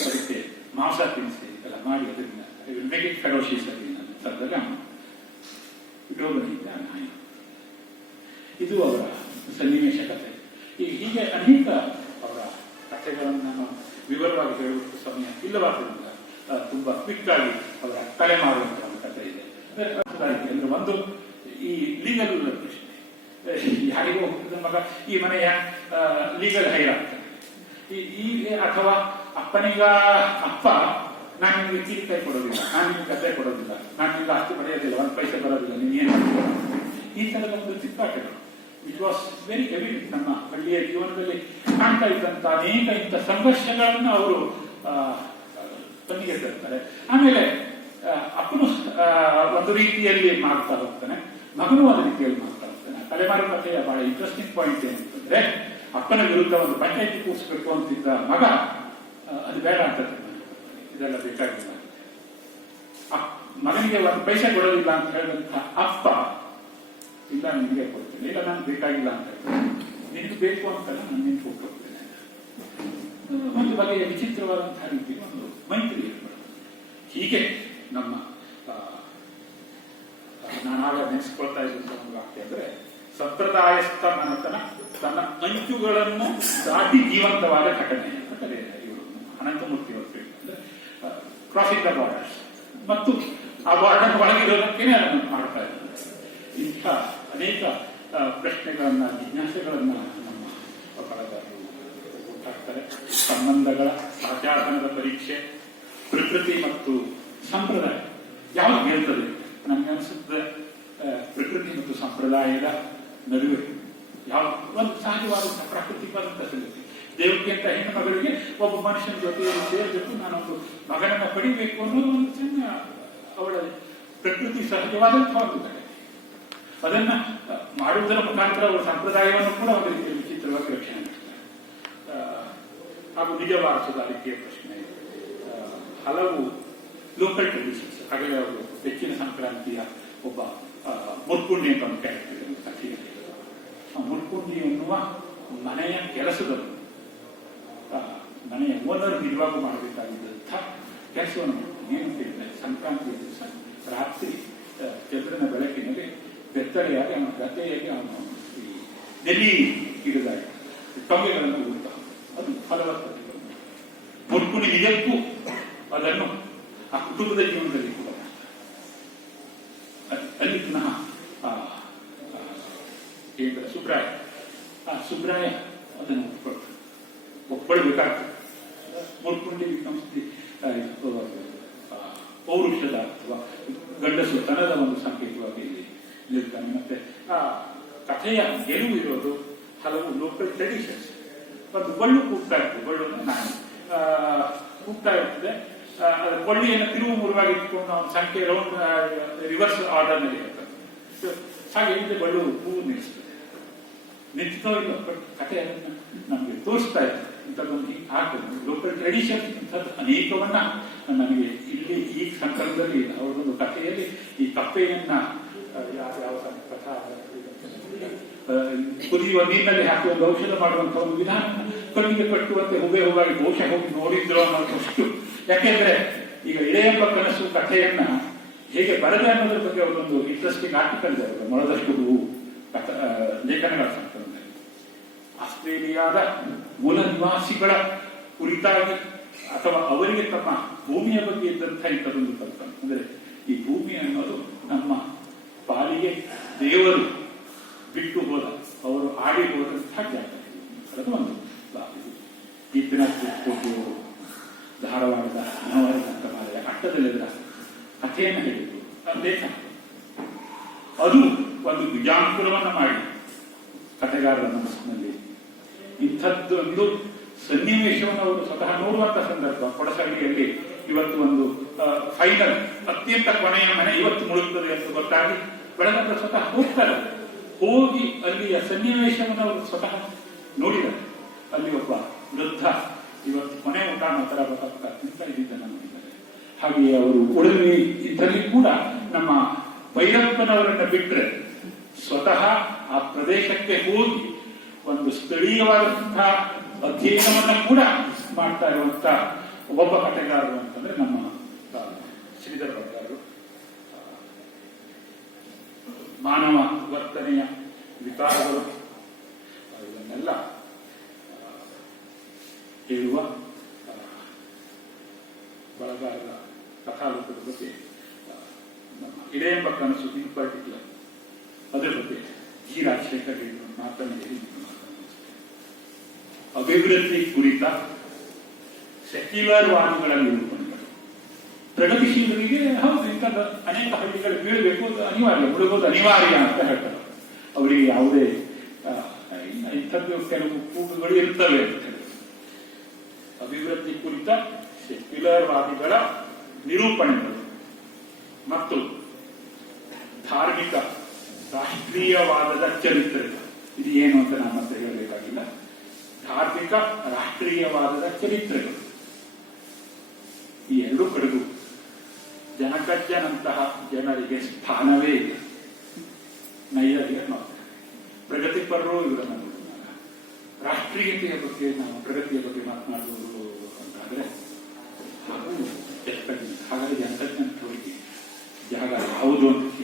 ಅದಕ್ಕೆ ಮಾಂಸ ತಿನ್ನಿಸಿ ಎಲ್ಲ ಮಾಡಿ ಅದರಿಂದ ಕಡೋಶಿ ಸರಿ ನನ್ನ ಥರದಲ್ಲಿ ನಾಯಿ ಇದು ಅವರ ಸನ್ನಿವೇಶ ಕಥೆ. ಈಗ ಹೀಗೆ ಅನೇಕ ಅವರ ಕಥೆಗಳನ್ನು ನಾನು ವಿವರವಾಗಿ ಹೇಳುವಷ್ಟು ಸಮಯ ಇಲ್ಲವಾದ್ದರಿಂದ ತುಂಬಾ ಕ್ವಿಕ್ ಆಗಿ ಅವರ ಕಲೆ ಮಾಡುವಂತಹ ಕಥೆ ಇದೆ. ಅಂದ್ರೆ ಒಂದು ಈ ಲೀಗಲ್ ಪ್ರಶ್ನೆ. ಯಾರಿಗೋ ಮಗ? ಈ ಮನೆಯ ಲೀಗಲ್ ಹೈರ್ ಆಗ್ತಾನೆ ಈ ಈ, ಅಥವಾ ಅಪ್ಪನಿಗ ಅಪ್ಪ ನಾನು ನಿಮಗೆ ಕೈ ಕೊಡೋದಿಲ್ಲ. ನಾನು ನಿಮ್ಗೆ ಕತೆ ಕೊಡೋದಿಲ್ಲ. ನಾನು ನಿಮ್ಗೆ ಆಸ್ತಿ ಪಡೆಯೋದಿಲ್ಲ. ಒಂದು ಪೈಸೆ ಬರೋದಿಲ್ಲ. ನೀವು ಏನು ಈ ತರದ ಒಂದು ಚಿಕ್ಕಾಟಗಳು ಇಟ್ ವಾಸ್ ವೆರಿ ಎವಿಡೆಂಟ್ ನಮ್ಮ ಹಳ್ಳಿಯ ಜೀವನದಲ್ಲಿ ಕಾಣ್ತಾ ಇದ್ದಂತ ಅನೇಕ ಇಂಥ ಸಂಘರ್ಷಗಳನ್ನು ಅವರು ತನ್ನಿಗೆ ತರ್ತಾರೆ ಆಮೇಲೆ ಅಪ್ಪನು ಒಂದು ರೀತಿಯಲ್ಲಿ ಮಾಡ್ತಾ ಹೋಗ್ತಾನೆ. ಮಗನೂ ಒಂದು ರೀತಿಯಲ್ಲಿ ಮಾಡ್ತಾ ಹೋಗ್ತಾನೆ. ತಲೆಮಾರು ಕಥೆಯ ಬಹಳ ಇಂಟ್ರೆಸ್ಟಿಂಗ್ ಪಾಯಿಂಟ್ ಏನಂತಂದ್ರೆ ಅಪ್ಪನ ವಿರುದ್ಧ ಒಂದು ಪಂಚಾಯತಿ ಕೂರಿಸ್ಬೇಕು ಅಂತಿದ್ದ ಮಗ ಅದು ಬೇಡ ಅಂತ. ಇದೆಲ್ಲ ಬೇಕಾಗಿಲ್ಲ ಮಗನಿಗೆ ಒಂದು ಪೈಸೆ ಕೊಡೋದಿಲ್ಲ ಅಂತ ಹೇಳಿದಂತ ಅಪ್ಪ, ಇಲ್ಲ ನಿಮಗೆ ಕೊಡ್ತೇನೆ. ಇಲ್ಲ, ನಾನು ಬೇಕಾಗಿಲ್ಲ ಅಂತ ನಿನಗೆ ಬೇಕು ಅಂತ ನಾನು ನಿನ್ಗೆ ಕೊಟ್ಟೋಗ್ತೇನೆ ಒಂದು ಬಗೆಯ ವಿಚಿತ್ರವಾದಂತಹ ರೀತಿ ಒಂದು ಮೈತ್ರಿ ಹೀಗೆ ನಮ್ಮ ನಾನು ಆಗ ನೆನೆಸ್ಕೊಳ್ತಾ ಇದ್ದಂತ ಒಂದು ವಾಕ್ಯ ಅಂದ್ರೆ ಸಂಪ್ರದಾಯಸ್ಥ ಮನತನ ತನ್ನ ಅಂಚುಗಳನ್ನು ದಾಟಿ ಜೀವಂತವಾದ ಘಟನೆ ಅಂತ ಕರೆಯುತ್ತಾರೆ ಇವರು. ಅನಂತಮೂರ್ತಿ ಕ್ರಾಸಿಂಗ್ ದ ಮತ್ತು ಆ ಬಾರ್ಡರ್ ಒಳಗಿರೋದಕ್ಕೆ ಅದನ್ನು ಮಾಡ್ತಾ ಇದ್ದಾರೆ ಇಂಥ ಅನೇಕ ಪ್ರಶ್ನೆಗಳನ್ನ, ಜಿಜ್ಞಾಸೆಗಳನ್ನ ನಮ್ಮ ಹುಟ್ಟಾಕ್ತಾರೆ ಸಂಬಂಧಗಳ ಆಚಾರಣದ ಪರೀಕ್ಷೆ, ಪ್ರಕೃತಿ ಮತ್ತು ಸಂಪ್ರದಾಯ ಯಾವುದು ಗೆಲ್ತದೆ ನಮ್ಗೆ ಅನಿಸುತ್ತೆ ಪ್ರಕೃತಿ ಮತ್ತು ಸಂಪ್ರದಾಯದ ನಡುವೆ ಯಾವ ಒಂದು ಸಹಜವಾದಂತಹ ಪ್ರಾಕೃತಿಕವಾದಂತಹ ಸಂಗತಿ. ದೇವಕ್ಕಿಂತ ಹೆಣ್ಣು ಮಗಳಿಗೆ ಒಬ್ಬ ಮನುಷ್ಯನ ಜೊತೆಯಲ್ಲಿ ಸೇರಬೇಕು ನಾನೊಂದು ಮಗನನ್ನ ಪಡಿಬೇಕು ಅನ್ನೋದು ಒಂದು ಸಣ್ಣ ಅವಳ ಪ್ರಕೃತಿ ಸಹಜವಾದಂತಹ ಒಂದು ಅದನ್ನ ಮಾಡುವುದರ ಮುಖಾಂತರ ಅವರ ಸಂಪ್ರದಾಯವನ್ನು ಕೂಡ ಒಂದು ರೀತಿಯ ವಿಚಿತ್ರವಾಗಿ ರಕ್ಷಣೆ ಮಾಡ್ತಾರೆ. ಹಾಗೂ ನಿಜವಾದ ಸುಧಾರಿಕೆಯ ಪ್ರಶ್ನೆ. ಹಲವು ಲೋಕಲ್ ಟ್ರೆಡಿಷನ್ಸ್ ಹಾಗಾಗಿ ಅವರು ಹೆಚ್ಚಿನ ಸಂಕ್ರಾಂತಿಯ ಒಬ್ಬ ಮುರ್ಕುಂಡಿ ಅಂತ ಒಂದು ಆ ಮುರ್ಕುಂಡಿ ಎನ್ನುವ ಮನೆಯ ಕೆಲಸದವರು. ಮನೆಯ ಓನರ್ ನಿಜವಾಗೂ ಮಾಡಬೇಕಾಗಿದ್ದಂಥ ಕೆಲಸವನ್ನು ಮಾಡ್ತಾನೆ. ಏನು ಹೇಳಿದ್ರೆ ಸಂಕ್ರಾಂತಿಯ ದಿವಸ ರಾತ್ರಿ ಆ, ಚಂದ್ರನ ಬೆಳಕಿನಲ್ಲಿ ಬೆತ್ತಲೆಯಾಗಿ ಅವನ ಗದ್ದೆಯಲ್ಲಿ ಅವನು ಈ ನೆಲ್ಲಿ ಗಿಡದ ಟೊಂಗೆಗಳನ್ನು ಉಡ್ತಾ ಅದು ಫಲವತ್ತತೆ ಮುರ್ಕುಣಿ ನಿಜಕ್ಕೂ ಅದನ್ನು ಆ ಕುಟುಂಬದ ಜೀವನದಲ್ಲಿ ಕೂಡ ಮಾಡ್ತಾರೆ. ಅ- ಅಲ್ಲಿ ಪುನಃ ಆ, ಆ, ಏನಂತಾರೆ ಸುಬ್ರಾಯ ಆ ಸುಬ್ರಾಯ ಅದನ್ನು ಒಪ್ಕೊಳ್ತಾರೆ ಒಪ್ಕೊಳ್ಬೇಕಾಗ್ತದೆ ಮುರ್ಕುಂಡಿ ಬಿಕಮ್ಸ್ ದಿ ಪೌರುಷದ ಅಥವಾ ಗಂಡಸು ತನದ ಒಂದು ಸಂಕೇತವಾಗಿ ಇಲ್ಲಿ ನಿಲ್ತಾನೆ. ಮತ್ತೆ, ಆ, ಕಥೆಯ ಗೆಲುವು ಇರೋದು ಹಲವು ಲೋಕಲ್ ಟ್ರೆಡಿಷನ್ಸ್ ಒಂದು ಬಳ್ಳು ಕೂಗ್ತಾ ಇರ್ತದೆ ಬಳ್ಳು ನಾನು. ಕೂಗ್ತಾ ಇರ್ತದೆ. ಬಳ್ಳಿಯನ್ನು ತಿರುವು ಮುರುವಾಗಿ ಇಟ್ಕೊಂಡು ನಾವು ಸಂಖ್ಯೆ ರೌಂಡ್ ರಿವರ್ಸ್ ಆರ್ಡರ್ನಲ್ಲಿ ಇರ್ತದೆ ಹಾಗೆ ಹಿಂದೆ ಬಳ್ಳು ಹೂವು ನಿಲ್ಲಿಸ್ತದೆ. ನಿಂತೋ ಇಲ್ಲ ಬಟ್ ಕಥೆ ನಮಗೆ ತೋರಿಸ್ತಾ ಇದೆ ಹೀಗೆ ಆಗ್ತದೆ ಲೋಕಲ್ ಟ್ರೆಡಿಷನ್ ಇಂಥದ್ದು ಅನೇಕವನ್ನ ನಮಗೆ ಇಲ್ಲಿ ಈ ಸಂದರ್ಭದಲ್ಲಿ ಅವರೊಂದು ಕಥೆಯಲ್ಲಿ ಈ ಕಪ್ಪೆಯನ್ನ ಯಾವ ಕಥಾ ಕುದಿಯುವ ನೀರಿನಲ್ಲಿ ಹಾಕಿ ಒಂದು ಔಷಧ ಮಾಡುವಂತ ಒಂದು ವಿಧಾನ ಕಣ್ಣಿಗೆ ಕಟ್ಟುವಂತೆ ಹೋಗೇ ಹೋಗಿ ಬಹುಶಃ ಹೋಗಿ ನೋಡಿದ್ರು ಅನ್ನೋದಷ್ಟು. ಯಾಕೆಂದ್ರೆ ಈಗ ಇಳೆಯೆಂಬ ಕನಸು ಕಥೆಯನ್ನ ಹೇಗೆ ಬರದೆ ಅನ್ನೋದ್ರ ಬಗ್ಗೆ ಅವರೊಂದು ಇಂಟ್ರೆಸ್ಟಿಂಗ್ ಆರ್ಟಿಕಲ್ ಇದೆ. ಮೊಳದಷ್ಟು ಲೇಖನಗಳ ಆಸ್ಟ್ರೇಲಿಯಾದ ಮೂಲ ನಿವಾಸಿಗಳ ಕುರಿತಾಗಿ ಅಥವಾ ಅವರಿಗೆ ತಮ್ಮ ಭೂಮಿಯ ಬಗ್ಗೆ ಇದ್ದಂಥ ಇಂಥದೊಂದು ಕಲ್ಪನೆ ಅಂದರೆ ಈ ಭೂಮಿ ಅನ್ನೋದು ನಮ್ಮ ಪಾಲಿಗೆ ದೇವರು ಬಿಟ್ಟು ಹೋದ, ಅವರು ಆಡಿ ಹೋದಂತಹ ಜಾಗ. ಅದು ಒಂದು. ಈ ಕೋಟೆಯವರು ಧಾರವಾಡದ ಮನೋಹರ ಸಂಕಮಾಲಯ ಅಟ್ಟದಲ್ಲಿದ್ದ ಕಥೆಯನ್ನು ಹೇಳಿದ್ರು. ಅದೇ ಅದು ಒಂದು ಬಿಜಾಂಕುರವನ್ನು ಮಾಡಿ. ಕಥೆಗಾರರ ಮನಸ್ಸಿನಲ್ಲಿ ಇಂಥದ್ದೊಂದು ಸನ್ನಿವೇಶವನ್ನು ಅವರು ಸ್ವತಃ ನೋಡುವಂತ ಸಂದರ್ಭ. ಕೊಡಸಳ್ಳಿಯಲ್ಲಿ ಇವತ್ತು ಒಂದು ಫೈನಲ್ ಅತ್ಯಂತ ಕೊನೆಯ ಮನೆ ಇವತ್ತು ಮುಳುಗುತ್ತದೆ ಅಂತ ಗೊತ್ತಾಗಿ ಬೆಳಗಾವಿ ಸ್ವತಃ ಹೋಗ್ತಾರೆ. ಹೋಗಿ ಅಲ್ಲಿಯ ಸನ್ನಿವೇಶವನ್ನು ಅವರು ಸ್ವತಃ ನೋಡಿದ್ದಾರೆ. ಅಲ್ಲಿ ಒಬ್ಬ ವೃದ್ಧ ಇವತ್ತು ಕೊನೆ ಊಟ ಇದ್ದಿದ್ದನ್ನು ನೋಡಿದ್ದಾರೆ ಹಾಗೆಯೇ ಅವರು ಉಳಿವಿ ಇದರಲ್ಲಿ ಕೂಡ ನಮ್ಮ ಭೈರಪ್ಪನವರನ್ನ ಬಿಟ್ಟರೆ ಸ್ವತಃ ಆ ಪ್ರದೇಶಕ್ಕೆ ಹೋಗಿ ಒಂದು ಸ್ಥಳೀಯವಾದಂತಹ ಅಧ್ಯಯನವನ್ನ ಕೂಡ ಮಾಡ್ತಾ ಇರುವಂತ ಒಬ್ಬ ಕಥೆಗಾರರು ಅಂತಂದ್ರೆ ನಮ್ಮ ಶ್ರೀಧರ ಭಟ್ಟಾರರು ಮಾನವ ವರ್ತನೆಯ ವಿಕಾರಗಳು ಇದನ್ನೆಲ್ಲ ಹೇಳುವ ಬಳಗಾರದ ಕಥಾಲೋಕದ ಬಗ್ಗೆ ನಮ್ಮ ಇಳೆಯೆಂಬ ಕನಸು ಇನ್ ಪರ್ಟಿಕ್ಯುಲರ್ ಅದರ ಬಗ್ಗೆ ಜಿ ರಾಜಶೇಖರ್ ಮಾತನ್ನು ಮಾತನಾಡಿಸ್ತೇನೆ. ಅಭಿವೃದ್ಧಿ ಕುರಿತ ಸೆಕ್ಯುಲರ್ ವಾದಿಗಳ ನಿರೂಪಣೆಗಳು ಪ್ರಗತಿಶೀಲರಿಗೆ ಹೌದು, ಇಂಥದ್ದು ಅನೇಕ ಹಳ್ಳಿಗಳು ಬೀಳಬೇಕು ಅದು ಅನಿವಾರ್ಯ ಬಿಡಬಹುದು ಅನಿವಾರ್ಯ ಅಂತ ಹೇಳ್ತಾರೆ. ಅವರಿಗೆ ಯಾವುದೇ ಇಂಥದ್ದು ಕೆಲವು ಕೂಗುಗಳು ಇರ್ತವೆ ಅಂತ ಅಭಿವೃದ್ಧಿ ಕುರಿತ ಸೆಕ್ಯುಲರ್ ವಾದಿಗಳ ನಿರೂಪಣೆಗಳು. ಮತ್ತು ಧಾರ್ಮಿಕ, ರಾಷ್ಟ್ರೀಯವಾದದ ಚರಿತ್ರೆ. ಇದು ಏನು ಅಂತ ನಾನು ಮತ್ತೆ ಹೇಳಬೇಕಾಗಿಲ್ಲ. ಧಾರ್ಮಿಕ ರಾಷ್ಟ್ರೀಯವಾದದ ಚರಿತ್ರೆಗಳು. ಈ ಎರಡೂ ಕಡೆಗೂ ಜನಕಜ್ಜನಂತಹ ಜನರಿಗೆ ಸ್ಥಾನವೇ ಇಲ್ಲ. ಮಾತ್ರ ಪ್ರಗತಿಪರರು ಇವರನ್ನು ರಾಷ್ಟ್ರೀಯತೆಯ ಬಗ್ಗೆ ನಾವು ಪ್ರಗತಿಯ ಬಗ್ಗೆ ಮಾತನಾಡುವುದು ಅಂತಾದ್ರೆ, ಹಾಗಾಗಿ ಜನಕಜ್ಞನ ಜಾಗ ಯಾವುದು ಅಂತ